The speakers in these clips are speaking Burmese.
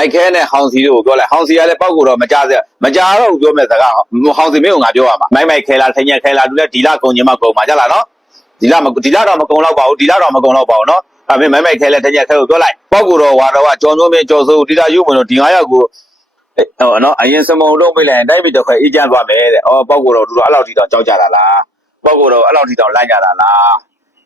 မိုက်ခဲနဲ့ဟောင်စီတို့ကိုပြောလိုက်ဟောင်စီကလည်းပောက်ကိုတော့မကြစေမကြတော့ဘူးပြောမဲ့စကားဟောင်စီမင်းကိုငါပြောရမှာမိုက်မိုက်ခဲလာထင်ရခဲလာသူလည်းဒီလကုန်ချင်းမကုန်ပါကြလားနော်ဒီလမဒီလတော့မကုန်တော့ပါဘူးဒီလတော့မကုန်တော့ပါဘူးနော်ဒါပေမဲ့မိုက်မိုက်ခဲလည်းထင်ရခဲကိုပြောလိုက်ပောက်ကိုတော့ဝါတော့ကကြောင်ကျိုးမင်းကြော်စိုးဒီလာယူမလို့ဒီ9ယောက်ကိုဟိုနော်အရင်စမုံတော့ပြလိုက်ရင်တိုက်ပြီးတော့ခွဲအေးကြသွားမယ်တဲ့အော်ပောက်ကိုတော့သူတို့အဲ့လောက်ထိတော့ကြောက်ကြတာလားပောက်ကိုတော့အဲ့လောက်ထိတော့လိုက်ကြတာလား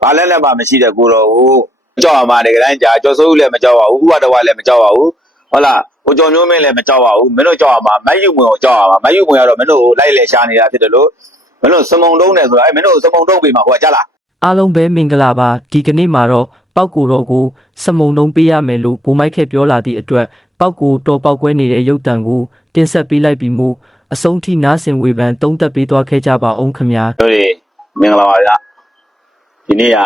ဘာလဲလည်းမမရှိတဲ့ကိုတော့ကိုကြောက်ရမှာတကယ်တမ်းကြာကြော်စိုးလည်းမကြောက်ပါဘူးဥပဒဝလည်းမကြောက်ပါဘူး ဟုတ်လားကိုကျော်မျိုးမင်းလည်းမကြောက်ပါဘူးမင်းတို့ကြောက်ရမှာမတ်ယူမွင်ကိုကြောက်ရမှာမတ်ယူမွင်ကတော့မင်းတို့ကိုလိုက်လေရှာနေတာဖြစ်တယ်လို့မင်းတို့စမုံတုံးတယ်ဆိုတာအဲမင်းတို့စမုံတုံးပြီမှာဟိုကကြလားအားလုံးပဲမင်္ဂလာပါဒီကနေ့မှာတော့ပောက်ကိုတော့ကိုစမုံလုံးပေးရမယ်လို့ဘိုးမိုက်ခက်ပြောလာသည့်အတွက်ပောက်ကိုတော်ပောက်ကွဲနေတဲ့ရုပ်တံကိုတင်ဆက်ပေးလိုက်ပြီးမှအဆုံးထိနားဆင်ဝေဖန်သုံးသပ်ပေးသွားခဲ့ကြပါအောင်ခင်ဗျာတို့တွေမင်္ဂလာပါဗျာဒီနေ့က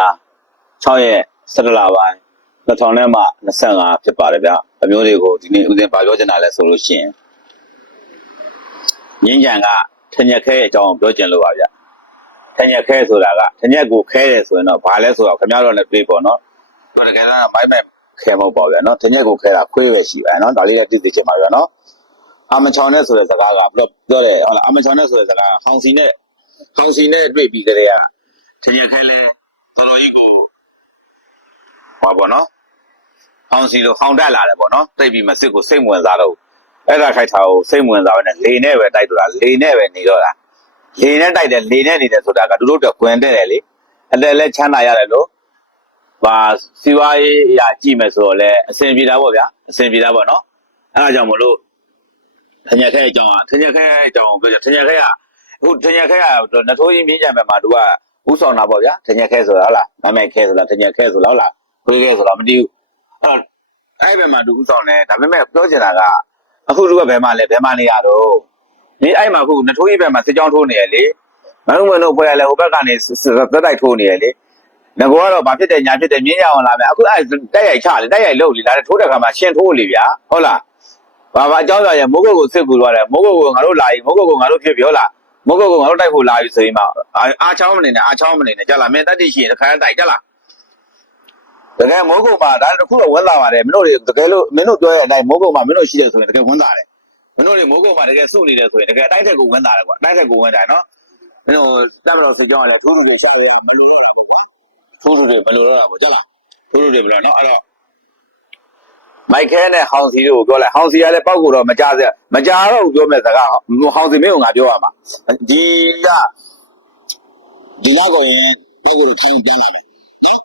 6ရက်17လပိုင်း 2000နဲ့မှ25ဖြစ်ပါတယ်ဗျာအမျိုးတွေကိုဒီနေ့ဦးစင်ဗာပြောချင်တာလဲဆိုလို့ရှိရင်ငင်းကြံကထညက်ခဲအကြောင်းပြောချင်လို့ပါဗျာထညက်ခဲဆိုတာကထညက်ကိုခဲတယ်ဆိုရင်တော့ဘာလဲဆိုတော့ခင်ဗျားတို့လည်းတွေးပေါ့နော်တို့တကယ်တော့မိုက်မိုက်ခဲမဟုတ်ပါဗျာနော်ထညက်ကိုခဲတာခွေးပဲရှိပါနော်ဒါလေးလည်းသိသိချင်ပါဗျာနော်အာမချောင်းနဲ့ဆိုတဲ့စကားကဘယ်လိုပြောတယ်ဟုတ်လားအာမချောင်းနဲ့ဆိုတဲ့စကားဟောင်စီနဲ့ဟောင်စီနဲ့တွေ့ပြီးကြတဲ့ကထညက်ခဲလဲတော်တော်ကြီးကိုဟောပေါ့နော် ဟောင်စီလိုဟောင်တက်လာတယ်ပေါ့နော်တိတ်ပြီးမစစ်ကိုစိတ်ဝင်စားတော့ဘူးအဲ့ဒါခိုက်တာကိုစိတ်ဝင်စားပဲနဲ့လေနဲ့ပဲတိုက်တော့တာလေနဲ့ပဲနေတော့တာလေနဲ့တိုက်တယ်လေနဲ့နေတယ်ဆိုတာကသူတို့တော့ကွင်တဲ့တယ်လေအတက်လဲချမ်းသာရတယ်လို့ဘာစီဝါရေးအရာကြည့်မယ်ဆိုတော့လဲအဆင်ပြေတာပေါ့ဗျာအဆင်ပြေတာပေါ့နော်အဲ့ဒါကြောင့်မလို့ထညက်ခဲအကြောင်းကထညက်ခဲအကြောင်းကိုပြောထညက်ခဲကအခုထညက်ခဲကနထိုးကြီးမြင်းကြံပဲမှာသူကဥဆောင်တာပေါ့ဗျာထညက်ခဲဆိုတာဟုတ်လားနာမည်ခဲဆိုတာထညက်ခဲဆိုတော့ဟုတ်လားခွေးခဲဆိုတော့မတည်ဘူး အဲ့တော့အဲ့ဘက်မှာသူဥဆောင်တယ်ဒါပေမဲ့ပြောချင်တာကအခုသူကဘယ်မှာလဲဘယ်မှာနေရတော့ဒီအဲ့မှာအခုနထိုးကြီးဘက်မှာစစ်ကြောင်းထိုးနေရလေမနုံမနုံပွဲရလဲဟိုဘက်ကနေသက်တိုက်ထိုးနေရလေငကောကတော့ဘာဖြစ်တယ်ညာဖြစ်တယ်မြင်းကြအောင်လာမယ်အခုအဲ့တက်ရိုက်ချလေတက်ရိုက်လို့လေဒါထိုးတဲ့ခါမှာရှင်ထိုးလေဗျာဟုတ်လားဘာဘာအကြောင်းကြောင့်ရမိုးကုတ်ကိုစစ်ကူသွားတယ်မိုးကုတ်ကိုငါတို့လာပြီမိုးကုတ်ကိုငါတို့ဖြစ်ပြီဟုတ်လားမိုးကုတ်ကိုငါတို့တိုက်ဖို့လာပြီဆိုရင်မှအာချောင်းမနေနဲ့အာချောင်းမနေနဲ့ကြလားမင်းတက်တိရှိရင်တစ်ခါတိုက်ကြလား တကယ်မိုးကုတ်မှာဒါတခုတော့ဝန်လာပါတယ်မင်းတို့တွေတကယ်လို့မင်းတို့ပြောတဲ့အတိုင်းမိုးကုတ်မှာမင်းတို့ရှိတယ်ဆိုရင်တကယ်ဝန်လာတယ်မင်းတို့တွေမိုးကုတ်မှာတကယ်စုနေတယ်ဆိုရင်တကယ်အတိုင်းထက်ကိုဝန်လာတယ်ကွာအတိုင်းထက်ကိုဝန်တယ်နော်မင်းတို့တက်မလို့စကြောင်းရတယ်ထိုးသူတွေရှာရမလို့ရတာပေါ့ကွာထိုးသူတွေမလို့ရတာပေါ့ကြလားထိုးသူတွေမလို့နော်အဲ့တော့မိုက်ခဲနဲ့ဟောင်စီတို့ကိုပြောလိုက်ဟောင်စီကလည်းပောက်ကိုတော့မကြစေမကြတော့ဘူးပြောမဲ့စကားဟောင်စီမင်းကိုငါပြောရမှာဒီကဒီလောက်ကိုရင်ပောက်ကိုချင်းပြန်လာမယ်နော်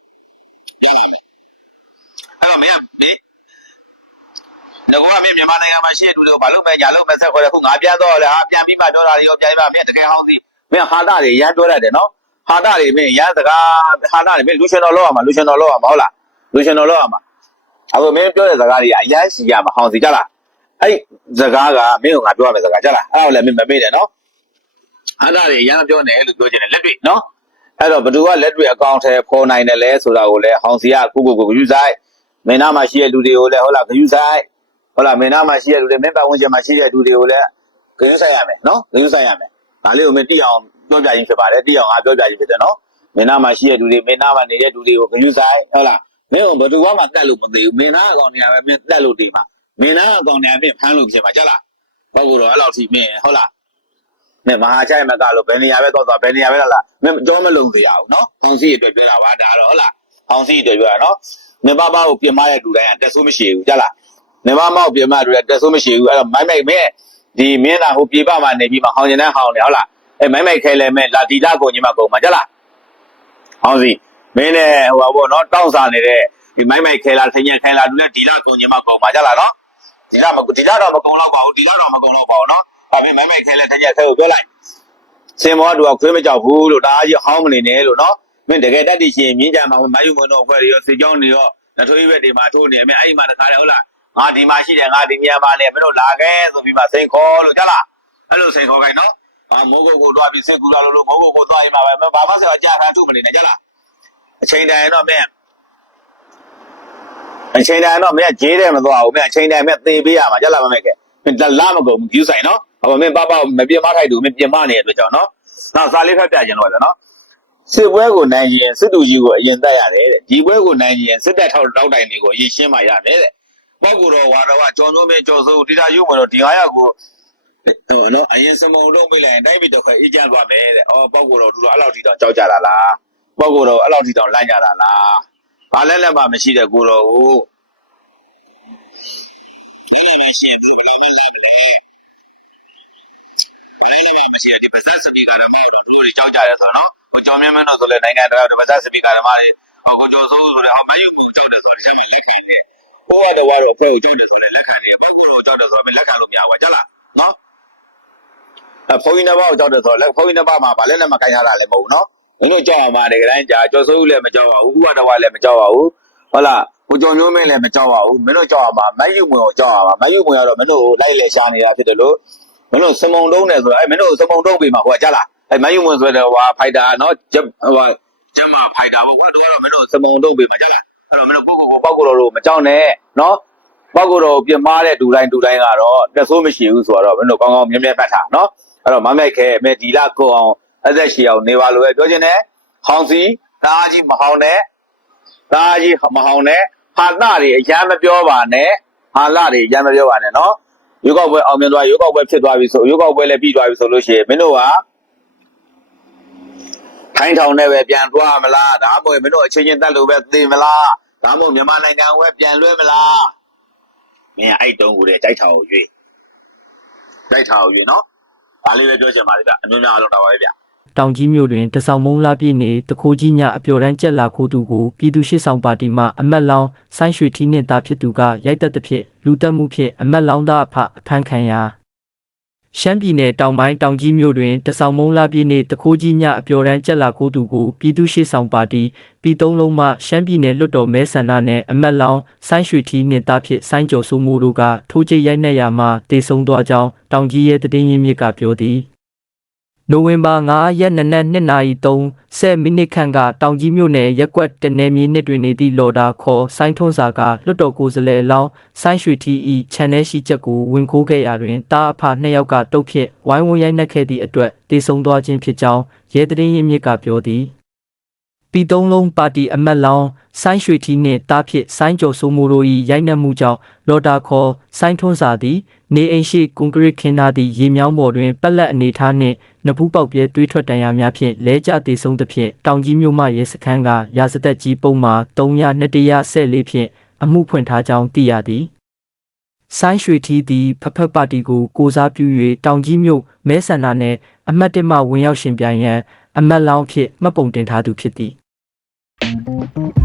ပြန်လာမယ် အဲ့တော့မင်းကမင်းငါကမင်းမြန်မာနိုင်ငံမှာရှိတဲ့လူတွေကိုဘာလို့မဲညာလို့မဲဆက်ခေါ်တယ်ခုငါပြန်တော့လေဟာပြန်ပြီးမှပြောတာတွေရောပြန်ပြီးမှမင်းတကယ်ဟောင်းစီမင်းဟာတာတွေရမ်းပြောရတယ်နော်ဟာတာတွေမင်းရမ်းစကားဟာတာတွေမင်းလူရှင်တော်လောက်ရမှာလူရှင်တော်လောက်ရမှာဟုတ်လားလူရှင်တော်လောက်ရမှာအခုမင်းပြောတဲ့စကားတွေကအရမ်းစီရမှာဟောင်းစီကြလားအဲ့စကားကမင်းကငါပြောရမယ့်စကားကြလားအဲ့ဒါကိုလည်းမင်းမမေ့နဲ့နော်ဟာတာတွေရမ်းပြောနေလို့ပြောချင်တယ်လက်တွေ့နော်အဲ့တော့ဘသူကလက်တွေ့အကောင့်ထဲပေါ်နိုင်တယ်လဲဆိုတာကိုလည်းဟောင်းစီကကိုကိုကိုယူဆိုင် မင်းနာမှာရှိတဲ့လူတွေကိုလည်းဟုတ်လားဂယုဆိုင်ဟုတ်လားမင်းနာမှာရှိတဲ့လူတွေမင်းပတ်ဝန်းကျင်မှာရှိတဲ့လူတွေကိုလည်းဂယုဆိုင်ရမယ်နော်ဂယုဆိုင်ရမယ်ဒါလေးကိုမင်းတိအောင်ပြောပြခြင်းဖြစ်ပါတယ်တိအောင်ငါပြောပြခြင်းဖြစ်တယ်နော်မင်းနာမှာရှိတဲ့လူတွေမင်းနာမှာနေတဲ့လူတွေကိုဂယုဆိုင်ဟုတ်လားမင်းကဘယ်သူမှမတက်လို့မသိဘူးမင်းနာအကောင်နေရာပဲမင်းတက်လို့ဒီမှာမင်းနာအကောင်နေရာမင်းဖမ်းလို့ဖြစ်မှာကြလားဘောက်ကတော့အဲ့လောက်ထိမင်းဟုတ်လားမင်းမဟာချိုင်မကလို့ဘယ်နေရာပဲတော့တော့ဘယ်နေရာပဲလားမင်းကြောမလုံသေးရဘူးနော်ကောင်းစီအတွက်ပြောတာပါဒါတော့ဟုတ်လားကောင်းစီအတွက်ပြောတာနော် နေပါပါကိုပြင်မတဲ့လူတိုင်းကတက်ဆိုးမရှိဘူးကြလားနေပါမောက်ပြင်မတဲ့လူတိုင်းတက်ဆိုးမရှိဘူးအဲ့တော့မိုင်းမိုက်မဲဒီမင်းသားဟိုပြေပမှာနေပြီးမှဟောင်းကျင်တဲ့ဟောင်းနေဟုတ်လားအဲမိုင်းမိုက်ခဲလဲမဲလာဒီလာကိုညီမကုန်မှာကြလားဟောင်းစီမင်းနဲ့ဟိုပါဘောနော်တောင်းစားနေတဲ့ဒီမိုင်းမိုက်ခဲလာထင်းရခဲလာလူနဲ့ဒီလာကုန်ညီမကုန်မှာကြလားနော်ဒီလာမဒီလာတော့မကုန်တော့ပါဘူးဒီလာတော့မကုန်တော့ပါဘူးနော်ဒါပေမဲ့မိုင်းမိုက်ခဲလဲထင်းရခဲကိုပြောလိုက်စင်မောတူကခွေးမကြောက်ဘူးလို့ဒါကြီးဟောင်းမနေနဲ့လို့နော် မင်းတကယ်တက်တည်ရှင်မြင်းကြမှာမိုင်းယူမွန်တော့အဖွဲ့တွေရောစေကြောင်းတွေရောနထွေးဘက်တွေမှာထိုးနေမယ်အဲ့ဒီမှာတခါလေဟုတ်လားငါဒီမှာရှိတယ်ငါဒီနေရာမှာနေမင်းတို့လာခဲ့ဆိုပြီးမှစိန်ခေါ်လို့ကြလားအဲ့လိုစိန်ခေါ်ခိုင်းနော်အာမိုးကုတ်ကိုတွားပြီးစစ်ကူလာလို့လို့မိုးကုတ်ကိုတွားရင်မှာပဲဘာမှဆက်အကြခံထုမနေနဲ့ကြလားအချိန်တိုင်းတော့မင်းအချိန်တိုင်းတော့မင်းဂျေးတယ်မသွားဘူးမင်းအချိန်တိုင်းမင်းသေပေးရမှာကြလားမမဲကဲမင်းလာမကုန်ဘူးယူဆိုင်နော်ဟောမင်းပပမပြမထိုက်တူမင်းပြင်မနေတဲ့အတွက်ကြောင့်နော်နောက်စာလေးဖက်ပြခြင်းတော့လေနော် စစ်ပွဲကိုနိုင်ရင်စစ်တူကြီးကိုအရင်တက်ရတယ်တဲ့ဒီပွဲကိုနိုင်ရင်စစ်တပ်ထောက်တောက်တိုင်တွေကိုအရင်ရှင်းမှရမယ်တဲ့ပောက်ကူတော့ဝါတော့ကကြော်မျိုးမြကြော်စိုးဒီတာယူမလို့ဒီ900ကိုဟိုနော်အရင်စမုံတော့မိလိုက်ရင်တိုင်းပြည်တစ်ခွဲအေးချမ်းသွားမယ်တဲ့အော်ပောက်ကူတော့သူတို့အဲ့လောက်ထိတောင်ကြောက်ကြတာလားပောက်ကူတော့အဲ့လောက်ထိတောင်လိုက်ကြတာလားဘာလဲလဲမှမရှိတဲ့ကိုတော့ကိုမရှိတဲ့ပါဇက်စပီကာရမတို့တို့ကြောက်ကြရဆိုတော့ ကိုကြောင်မြတ်မန်းတော့ဆိုလဲနိုင်ငံတော်ကပါဇက်စပီကာရမတွေဟောကိုကျော်စိုးဆိုတော့အမယူကိုကြောက်တယ်ဆိုတော့ချက်လက်ခံတယ်ဘိုးကတော့တော့ဖွဲ့ကိုကြောက်တယ်ဆိုတယ်လက်ခံတယ်ဘိုးကတော့ကြောက်တယ်ဆိုတော့လက်ခံလို့မရဘူးကြလားနော်အဖိုးကြီးနှစ်ပါးကိုကြောက်တယ်ဆိုတော့လက်ဖိုးကြီးနှစ်ပါးမှာဗာလဲနဲ့မကန်ရတာလည်းမဟုတ်ဘူးနော်မင်းတို့ကြောက်အောင်ပါတကယ်တမ်းကြာကျော်စိုးဦးလည်းမကြောက်ပါဘူးဦးကတော့လည်းမကြောက်ပါဘူးဟုတ်လားကိုကျော်မျိုးမင်းလည်းမကြောက်ပါဘူးမင်းတို့ကြောက်အောင်ပါမတ်ယူမွင်ကိုကြောက်အောင်ပါမတ်ယူမွင်ကတော့မင်းတို့လိုက်လေရှားနေတာဖြစ်တယ်လို့မင်းတို့စမုံတုံးတယ်ဆိုတော့အဲမင်းတို့စမုံတုံးပြီမှာဟိုကကြလား အဲမယူမွန်ဆိုတော့ဟိုဖိုက်တာနော်ဂျက်ဟိုဂျက်မာဖိုက်တာပေါ့ကွာတို့ကတော့မင်းတို့စမုံတုံးပြီမှာကြလားအဲ့တော့မင်းတို့ကိုကိုကိုပောက်ကိုတော်တို့မကြောက်နဲ့နော်ပောက်ကိုတော်ပြင်မာတဲ့ဒူတိုင်းဒူတိုင်းကတော့တက်ဆိုးမရှိဘူးဆိုတော့မင်းတို့ကောင်းကောင်းမြဲမြဲပတ်ထားနော်အဲ့တော့မမိုက်ခဲမဲဒီလာကိုအောင်အသက်ရှည်အောင်နေပါလို့ပဲပြောချင်တယ်ဟောင်းစီတားကြီးမဟောင်းနဲ့တားကြီးမဟောင်းနဲ့ဟာတာတွေအရမ်းမပြောပါနဲ့ဟာလာတွေအရမ်းမပြောပါနဲ့နော်ရွေးကောက်ပွဲအောင်မြင်သွားရွေးကောက်ပွဲဖြစ်သွားပြီဆိုရွေးကောက်ပွဲလည်းပြီးသွားပြီဆိုလို့ရှိရင်မင်းတို့က ထိုင်းထောင်နဲ့ပဲပြန်သွားမလားဒါမှမဟုတ်မင်းတို့အချင်းချင်းတက်လို့ပဲသိမလားဒါမှမဟုတ်မြန်မာနိုင်ငံဝဲပြန်လွှဲမလားမင်းကအဲ့တုံးကိုလေတိုက်ထောင်ကိုရွေးတိုက်ထောင်ကိုရွေးနော်ဒါလေးပဲပြောချင်ပါလေဗျအမျိုးများအလုံးတော်ပါပဲဗျတောင်ကြီးမြို့တွင်တစောင်းမုံလာပြည့်နေတခိုးကြီးညအပျော်တမ်းကြက်လာခိုးသူကိုပြည်သူရှေ့ဆောင်ပါတီမှအမတ်လောင်းဆိုင်းရွှေထီးနှင့်သားဖြစ်သူကရိုက်တက်သဖြင့်လူတက်မှုဖြင့်အမတ်လောင်းသားအဖအဖမ်းခံရာ ရှမ်းပြည်နယ်တောင်ပိုင်းတောင်ကြီးမြို့တွင်တစောင်းမုံလာပြည့်နေတခိုးကြီးညအပျော်တမ်းကြက်လာခိုးသူကိုပြည်သူရှေ့ဆောင်ပါတီပြည်သုံးလုံးမှရှမ်းပြည်နယ်လွတ်တော်မဲဆန္ဒနယ်အမတ်လောင်းဆိုင်းရွှေထီးနှင့်သားဖြစ်ဆိုင်းကျော်စိုးမိုးတို့ကထိုးကျိတ်ရိုက်နှက်ရာမှတေဆုံးသွားကြောင်းတောင်ကြီးရဲ့တည်င်းရင်းမြစ်ကပြောသည် နိုဝင်ဘာ9ရက်နေ့နက်2နာရီ30မိနစ်ခန့်ကတောင်ကြီးမြို့နယ်ရက်ကွက်တနေမြေနှစ်တွင်နေသည့်လော်ဒါခေါ်ဆိုင်းထွန်းစာကလွတ်တော်ကိုယ်စားလှယ်အလောင်းဆိုင်းရွှေထီဤ channel ရှိချက်ကိုဝင်ခိုးခဲ့ရာတွင်တာအဖနှစ်ယောက်ကတုတ်ဖြစ်ဝိုင်းဝန်းရိုက်နှက်ခဲ့သည့်အတွက်တေဆုံးသွားခြင်းဖြစ်ကြောင်းရဲတရင်ရင်းမြစ်ကပြောသည် ပြည်သုံးလုံးပါတီအမတ်လောင်းဆိုင်းရွှေထီနှင့်တားဖြစ်ဆိုင်းကျော်စိုးမိုးတို့၏ရိုက်နှက်မှုကြောင့်လော်ဒါခေါ်ဆိုင်းထွန်းစာသည်နေအိမ်ရှိကွန်ကရစ်ခင်းသားသည့်ရေမြောင်းပေါ်တွင်ပက်လက်အနေထားနှင့်နဖူးပေါက်ပြဲတွေးထွက်တန်ရာများဖြင့်လဲကျသေးဆုံးသဖြင့်တောင်ကြီးမြို့မှရဲစခန်းကရာဇသက်ကြီးပုံမှာ314ဖြင့်အမှုဖွင့်ထားကြောင်းသိရသည်။ဆိုင်းရွှေထီးသည်ဖဖက်ပါတီကိုကိုစားပြု၍တောင်ကြီးမြို့မဲဆန္ဒနယ်အမတ်တစ်မှဝင်ရောက်ရှင်ပြိုင်ရန်အမတ်လောင်းဖြင့်မှတ်ပုံတင်ထားသူဖြစ်သည်။ Mm-hmm.